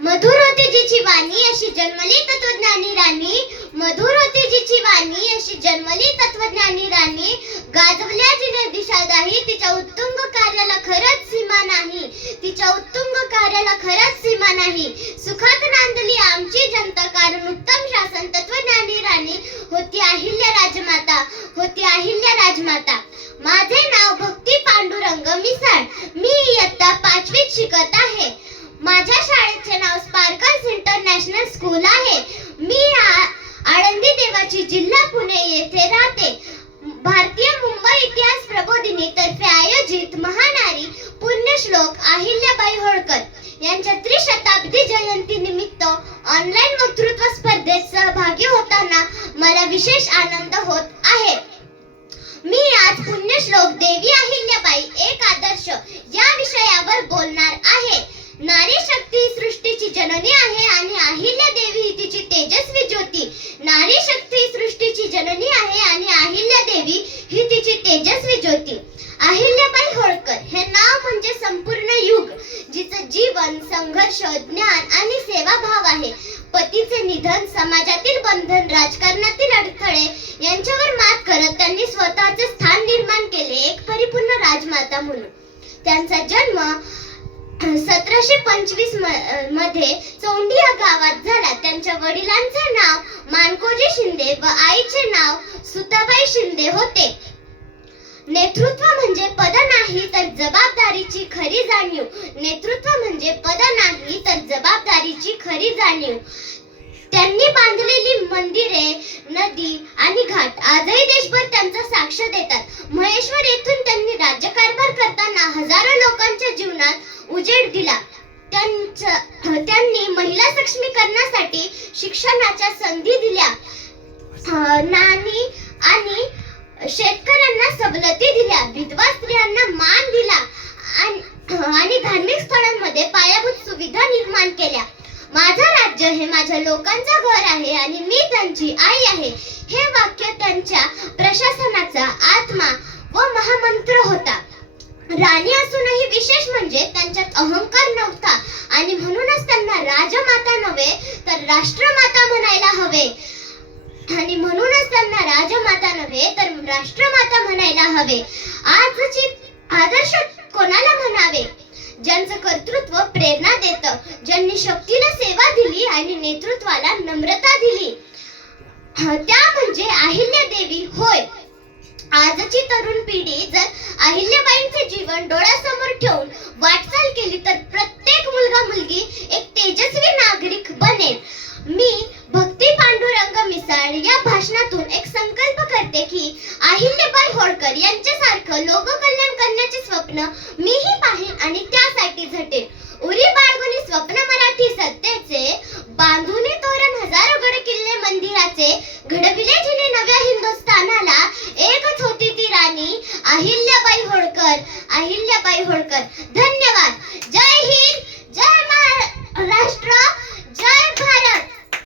मधुर होती जिची वाणी अशी जन्मली तत्वज्ञानी राणी. मधुर होती जिची वाणी अशी जन्मली तत्वज्ञानी राणी. गाजवल्या जिने दिशादाही तिच्या उत्तुंग कार्याला खरंच सीमा नाही. तिच्या उत्तुंग कार्याला खरंच सीमा नाही. सुखात नांदली आमची जनता कारण उत्तम शासन तत्वज्ञानी राणी. होती अहिल्या राजमाता होती अहिल्या राजमाता. माझे नाव भक्ती पांडुरंग मिसाळ. मी इयत्ता पाचवीत शिकत आहे. माझ्या शाळेत नाव स्पार्कल्स इंटरनॅशनल स्कूल आहे. मी आळंदी देवाची जिल्हा पुणे येथे राहते. भारतीय मुंबई इतिहास प्रबोधिनी तर्फे आयोजित महानारी पुण्यश्लोक अहिल्याबाई होळकर यांच्या त्रिशताब्दी जयंती निमित्त ऑनलाईन वक्तृत्व स्पर्धेत सहभागी होताना मला विशेष आनंद होत आहे. मी आज पुण्यश्लोक देवी अहिल्याबाई एक आदर्श या विषयावर बोलणार आहे. नारी जननी आहे आणि अहिल्या देवी ही तिची तेजस्वी ज्योती. नारी शक्ती सृष्टीची जननी आहे आणि अहिल्या देवी ही तिची तेजस्वी ज्योती. अहिल्याबाई होळकर हे नाव म्हणजे संपूर्ण युग जिचं जीवन संघर्ष ज्ञान आणि सेवाभाव आहे. पतीचे निधन समाजातील बंधन राजकारणातील अडथळे यांच्यावर मात करत त्यांनी स्वतःचे स्थान निर्माण केले एक परिपूर्ण राजमाता म्हणून. त्यांचा जन्म सतराशे पंचवीसमध्ये चौंडी या गावात झाला. त्यांच्या वडिलांचे नाव मानकोजी शिंदे व आईचे नाव सुताबाई शिंदे होते. नेतृत्व म्हणजे पद नाही तर जबाबदारीची खरी जाणीव. नेतृत्व म्हणजे पद नाही तर जबाबदारीची खरी जाणीव. त्यांनी बांधलेली मंदिरे नदी आणि घाट आजही देशभर त्यांचा साक्ष देतात. महेश्वर येथून त्यांनी राज्यकारभार करताना हजारो लोकांच्या जीवनात उजेड दिला. त्यांनी महिला सक्षमीकरणासाठी शिक्षणाच्या संधी दिल्या. नाणी नानी आणि शेतकऱ्यांना सवलती दिल्या. विधवा स्त्रियांना मान दिला. आणि आणि धार्मिक स्थळांमध्ये पायाभूत सुविधा निर्माण केल्या. माझं राज्य हे माझ्या लोकांचं घर आहे आणि मी त्यांची आई आहे. हे वाक्य त्यांच्या प्रशासनाचा आत्मा व महामंत्र होता. राणी असूनही विशेष म्हणजे त्यांच्यात अहंकार नव्हता. आणि म्हणूनच त्यांना राजमाता नव्हे तर राष्ट्रमाता म्हणायला हवे. आणि म्हणूनच त्यांना राजमाता नव्हे तर राष्ट्रमाता म्हणायला हवे. आजची आदर्श कोणाला म्हणावे? ज्यांचं कर्तृत्व प्रेरणा देतं ज्यांनी शक्तीला सेवा दिली आणि नेतृत्वाला नम्रता दिली. त्या म्हणजे अहिल्या देवी होय. आजची तरुण पिढी जर अहिल्याबाईंचे जीवन डोळ्यासमोर ठेवून वाटचाल केली तर प्रत्येक मुलगा मुलगी एक तेजस्वी नागरिक बनेल. मी भक्ती पांडुरंग मिसाळ या भाषणातून एक संकल्प करते की अहिल्याबाई होळकर यांच्यासारखं लोककल्याण करण्याचे स्वप्न मीही पाहिन आणि त्यासाठी झटेन. उरी बाळगुनी स्वप्न मराठी सत्तेचे बांधुने तोरण हजारो गड किल्ले मंदिराचे घडविले जिने नव्या हिंदुस्थानाला एकच होती अहिल्याबाई होळकर अहिल्याबाई होळकर. धन्यवाद. जय हिंद जय महाराष्ट्र जय भारत.